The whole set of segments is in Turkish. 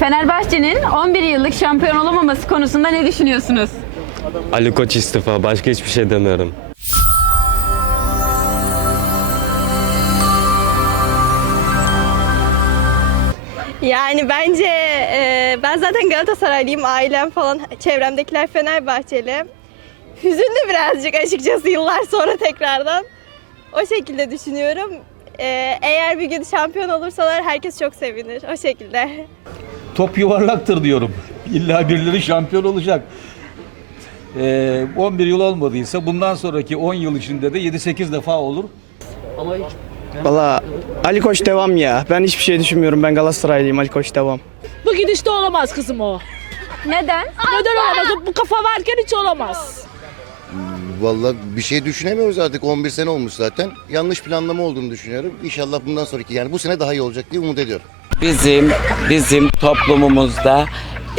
Fenerbahçe'nin 11 yıllık şampiyon olamaması konusunda ne düşünüyorsunuz? Ali Koç istifa. Başka hiçbir şey demiyorum. Yani bence e, ben zaten Galatasaraylıyım. Ailem falan çevremdekiler Fenerbahçeli. Hüzünlü birazcık açıkçası yıllar sonra tekrardan. O şekilde düşünüyorum. E, eğer bir gün şampiyon olursalar herkes çok sevinir. O şekilde. Top yuvarlaktır diyorum. İlla birileri şampiyon olacak. Ee, 11 yıl olmadıysa bundan sonraki 10 yıl içinde de 7-8 defa olur. Valla Ali Koç devam ya. Ben hiçbir şey düşünmüyorum. Ben Galatasaraylıyım. Ali Koç devam. Bu gidişte olamaz kızım o. Neden? Neden olamaz? Bu kafa varken hiç olamaz. Vallahi bir şey düşünemiyoruz artık 11 sene olmuş zaten. Yanlış planlama olduğunu düşünüyorum. İnşallah bundan sonraki yani bu sene daha iyi olacak diye umut ediyorum. Bizim bizim toplumumuzda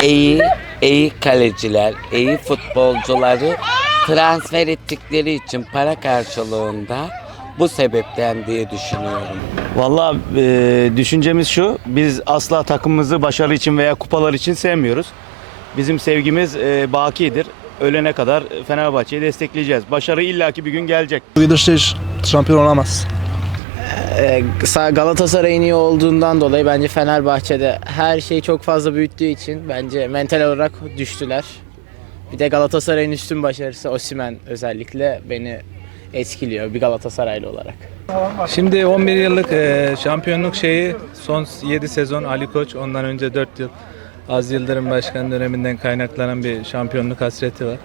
iyi iyi kaleciler, iyi futbolcuları transfer ettikleri için para karşılığında bu sebepten diye düşünüyorum. Valla e, düşüncemiz şu. Biz asla takımımızı başarı için veya kupalar için sevmiyoruz. Bizim sevgimiz e, bakidir. Ölene kadar Fenerbahçe'yi destekleyeceğiz. Başarı illaki bir gün gelecek. Bu gidişte hiç şampiyon olamaz. Ee, Galatasaray'ın iyi olduğundan dolayı bence Fenerbahçe'de her şeyi çok fazla büyüttüğü için bence mental olarak düştüler. Bir de Galatasaray'ın üstün başarısı Osimhen özellikle beni etkiliyor bir Galatasaraylı olarak. Şimdi 11 yıllık e, şampiyonluk şeyi son 7 sezon Ali Koç ondan önce 4 yıl Az Yıldırım Başkan döneminden kaynaklanan bir şampiyonluk hasreti var.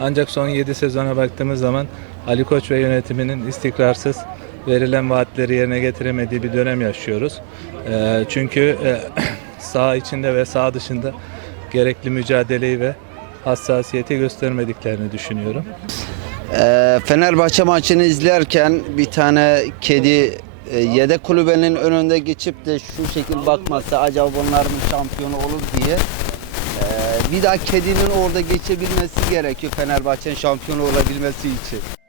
Ancak son 7 sezona baktığımız zaman Ali Koç ve yönetiminin istikrarsız verilen vaatleri yerine getiremediği bir dönem yaşıyoruz. E, çünkü e, saha içinde ve saha dışında gerekli mücadeleyi ve hassasiyeti göstermediklerini düşünüyorum. Ee, Fenerbahçe maçını izlerken bir tane kedi e, yedek kulübenin önünde geçip de şu şekil bakmasa acaba bunlar mı şampiyonu olur diye e, bir daha kedinin orada geçebilmesi gerekiyor Fenerbahçe'nin şampiyonu olabilmesi için.